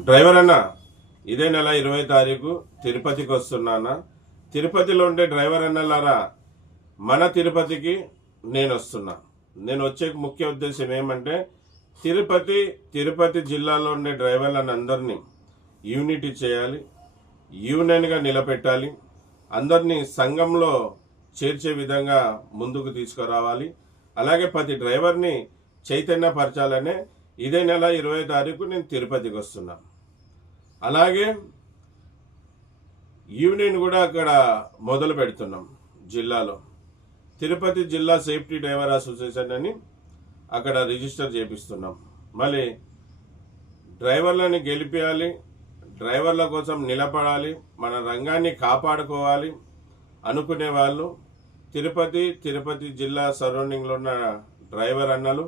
Driver అన్న, ఇదే నెల 20 తారీఖు తిరుపతికి వస్తున్నానా. తిరుపతిలో ఉండే డ్రైవర్ అన్నలారా, మన తిరుపతికి నేను వస్తున్నా. నేను వచ్చే ముఖ్య ఉద్దేశం ఏమంటే, తిరుపతి జిల్లాలో ఉండే డ్రైవర్లను అందరినీ యూనిటీ చేయాలి, యూనియన్గా నిలబెట్టాలి, అందరినీ సంఘంలో చేర్చే విధంగా ముందుకు తీసుకురావాలి. అలాగే ప్రతి డ్రైవర్ని చైతన్యపరచాలనే ఇదే నెల 20 తారీఖు నేను తిరుపతికి వస్తున్నా. అలాగే యూనియన్ కూడా అక్కడ మొదలు పెడుతున్నాం జిల్లాలో. తిరుపతి జిల్లా సేఫ్టీ డ్రైవర్ అసోసియేషన్ అని అక్కడ రిజిస్టర్ చేపిస్తున్నాం. మళ్ళీ డ్రైవర్లని గెలిపించాలి, డ్రైవర్ల కోసం నిలబడాలి, మన రంగాన్ని కాపాడుకోవాలి అనుకునే వాళ్ళు తిరుపతి జిల్లా సరౌండింగ్లో ఉన్న డ్రైవర్ అన్నలు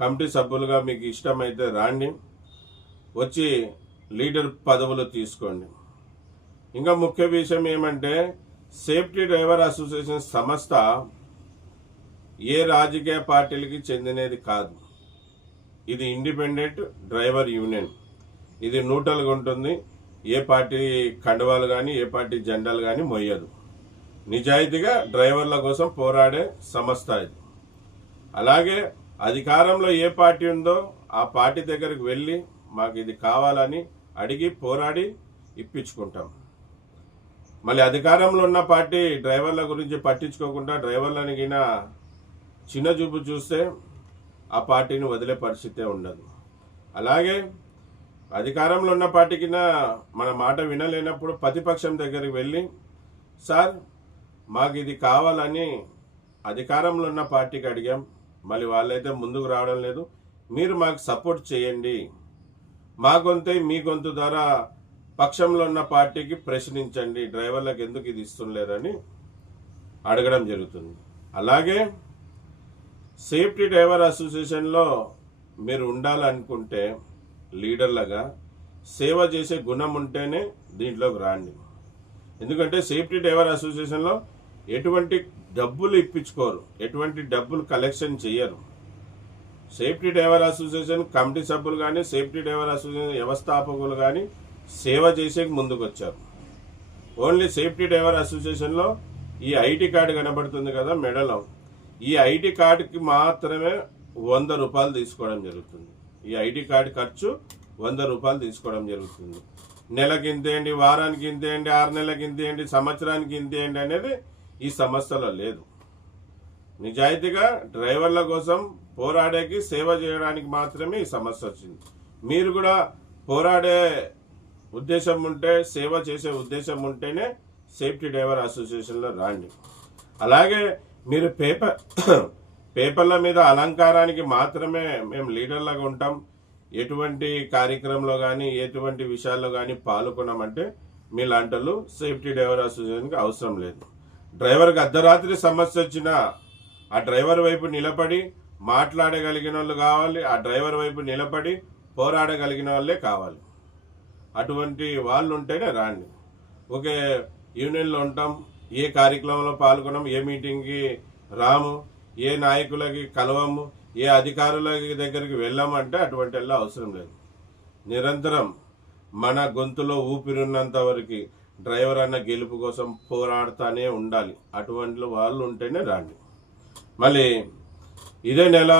కమిటీ సభ్యులుగా మీకు ఇష్టమైతే రాండి, వచ్చి లీడర్ పదవులు తీసుకోండి. ఇంకా ముఖ్య విషయం ఏమంటే, సేఫ్టీ డ్రైవర్ అసోసియేషన్ సంస్థ ఏ రాజకీయ పార్టీలకి చెందినది కాదు. ఇది ఇండిపెండెంట్ డ్రైవర్ యూనియన్. ఇది న్యూట్రల్గా ఉంటుంది. ఏ పార్టీ కండువాలు కానీ ఏ పార్టీ జెండాలు కానీ మొయ్యదు. నిజాయితీగా డ్రైవర్ల కోసం పోరాడే సంస్థ ఇది. అలాగే అధికారంలో ఏ పార్టీ ఉందో ఆ పార్టీ దగ్గరికి వెళ్ళి మాకు ఇది కావాలని అడిగి పోరాడి ఇప్పించుకుంటాం. మళ్ళీ అధికారంలో ఉన్న పార్టీ డ్రైవర్ల గురించి పట్టించుకోకుండా డ్రైవర్లని గిన చిన్న చూపు చూస్తే ఆ పార్టీని వదిలే పరిస్థితే ఉండదు. అలాగే అధికారంలో ఉన్న పార్టీకి మన మాట వినలేనప్పుడు ప్రతిపక్షం దగ్గరికి వెళ్ళి, సార్ మాకు ఇది కావాలని అధికారంలో ఉన్న పార్టీకి అడిగాం, మళ్ళీ వాళ్ళైతే ముందుకు రావడం లేదు, మీరు మాకు సపోర్ట్ చేయండి, మా గొంతే మీ గొంతు ద్వారా పక్షంలో ఉన్న పార్టీకి ప్రశ్నించండి, డ్రైవర్లకు ఎందుకు ఇది ఇస్తుండలేరని అడగడం జరుగుతుంది. అలాగే సేఫ్టీ డ్రైవర్ అసోసియేషన్లో మీరు ఉండాలనుకుంటే లీడర్లుగా సేవ చేసే గుణం ఉంటేనే దీంట్లోకి రాండి. ఎందుకంటే సేఫ్టీ డ్రైవర్ అసోసియేషన్లో ఎటువంటి డబ్బులు ఇప్పించుకోరు, ఎటువంటి డబ్బులు కలెక్షన్ చేయరు. సేఫ్టీ డ్రైవర్ అసోసియేషన్ కమిటీ సభ్యులు కానీ సేఫ్టీ డ్రైవర్ అసోసియేషన్ వ్యవస్థాపకులు కానీ సేవ చేసే ముందుకు వచ్చారు. ఓన్లీ సేఫ్టీ డ్రైవర్ అసోసియేషన్లో ఈ ఐటీ కార్డు కనబడుతుంది కదా మెడలో, ఈ ఐటీ కార్డుకి మాత్రమే 100 రూపాయలు తీసుకోవడం జరుగుతుంది. ఈ ఐటీ కార్డు ఖర్చు 100 రూపాయలు తీసుకోవడం జరుగుతుంది. నెలకి ఇంతేంటి, వారానికి ఇంతేంటి, 6 నెలలకి ఇంతేంటి, సంవత్సరానికి ఇంతేంటి అనేది ఈ సంస్థలో లేదు. నిజాయితీగా డ్రైవర్ల కోసం పోరాడేకి సేవ చేయడానికి మాత్రమే ఈ సమస్య వచ్చింది. మీరు కూడా పోరాడే ఉద్దేశం ఉంటే, సేవ చేసే ఉద్దేశం ఉంటేనే సేఫ్టీ డ్రైవర్ అసోసియేషన్లో రాండి. అలాగే మీరు పేపర్ల మీద అలంకారానికి మాత్రమే మేము లీడర్లాగా ఉంటాం, ఎటువంటి కార్యక్రమంలో కానీ ఎటువంటి విషయాల్లో కానీ పాల్గొన్నామంటే మీలాంటి వాళ్ళు సేఫ్టీ డ్రైవర్ అసోసియేషన్కి అవసరం లేదు. డ్రైవర్కి అర్ధరాత్రి సమస్య వచ్చినా ఆ డ్రైవర్ వైపు నిలబడి మాట్లాడగలిగిన వాళ్ళు కావాలి, ఆ డ్రైవర్ వైపు నిలబడి పోరాడగలిగిన వాళ్ళే కావాలి. అటువంటి వాళ్ళు ఉంటేనే రాండి. ఒకే యూనియన్లో ఉంటాం, ఏ కార్యక్రమంలో పాల్గొనం, ఏ మీటింగ్కి రాము, ఏ నాయకులకి కలవము, ఏ అధికారుల దగ్గరికి వెళ్ళామంటే అటువంటి వాళ్ళ అవసరం లేదు. నిరంతరం మన గొంతులో ఊపిరిన్నంత వరకు డ్రైవర్ అన్న గెలుపు కోసం పోరాడుతూనే ఉండాలి. అటువంటి వాళ్ళు ఉంటేనే రాండి. మళ్ళీ ఇదే నెల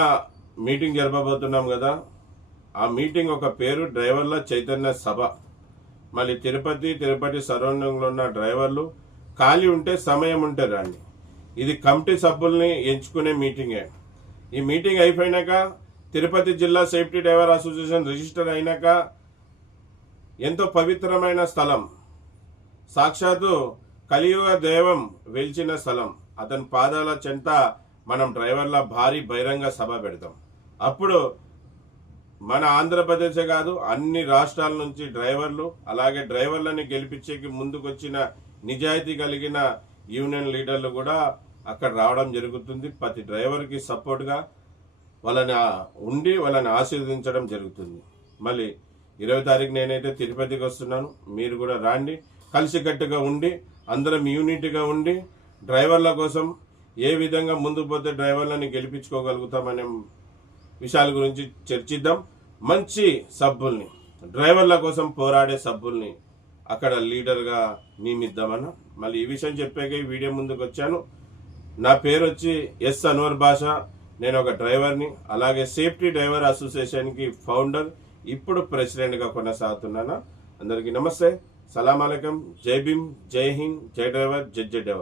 మీటింగ్ జరపబోతున్నాం కదా, ఆ మీటింగ్ ఒక పేరు డ్రైవర్ల చైతన్య సభ. మళ్ళీ తిరుపతి సరౌండింగ్లో ఉన్న డ్రైవర్లు ఖాళీ ఉంటే సమయం ఉంటే రండి. ఇది కమిటీ సభ్యుల్ని ఎంచుకునే మీటింగే. ఈ మీటింగ్ అయిపోయినాక తిరుపతి జిల్లా సేఫ్టీ డ్రైవర్ అసోసియేషన్ రిజిస్టర్ అయినాక ఎంతో పవిత్రమైన స్థలం, సాక్షాత్తు కలియుగ దైవం వెలిచిన స్థలం, అతని పాదాల చెంత మనం డ్రైవర్ల భారీ బహిరంగ సభ పెడతాం. అప్పుడు మన ఆంధ్రప్రదేశే కాదు అన్ని రాష్ట్రాల నుంచి డ్రైవర్లు, అలాగే డ్రైవర్లని గెలిపించేకి ముందుకొచ్చిన నిజాయితీ కలిగిన యూనియన్ లీడర్లు కూడా అక్కడ రావడం జరుగుతుంది. ప్రతి డ్రైవర్కి సపోర్ట్గా వాళ్ళని ఆశీర్వదించడం జరుగుతుంది. మళ్ళీ 20 తారీఖు నేనైతే తిరుపతికి వస్తున్నాను, మీరు కూడా రాండి. కలిసికట్టుగా ఉండి అందరం యూనిటీగా ఉండి డ్రైవర్ల కోసం ఏ విధంగా ముందుకు పోతే డ్రైవర్లని గెలిపించుకోగలుగుతామనే విషయాల గురించి చర్చిద్దాం. మంచి సభ్యుల్ని డ్రైవర్ల కోసం పోరాడే సభ్యుల్ని అక్కడ లీడర్గా నియమిద్దామన్నా. మళ్ళీ ఈ విషయం చెప్పాక ఈ వీడియో ముందుకు వచ్చాను. నా పేరు వచ్చి ఎస్ అన్వర్ బాషా. నేను ఒక డ్రైవర్ని, అలాగే సేఫ్టీ డ్రైవర్ అసోసియేషన్కి ఫౌండర్, ఇప్పుడు ప్రెసిడెంట్గా కొనసాగుతున్నాను. అందరికీ నమస్తే, సలాం అలైకుం, జై భీమ్, జై హింద్, జై డ్రైవర్, జై డ్రైవర్.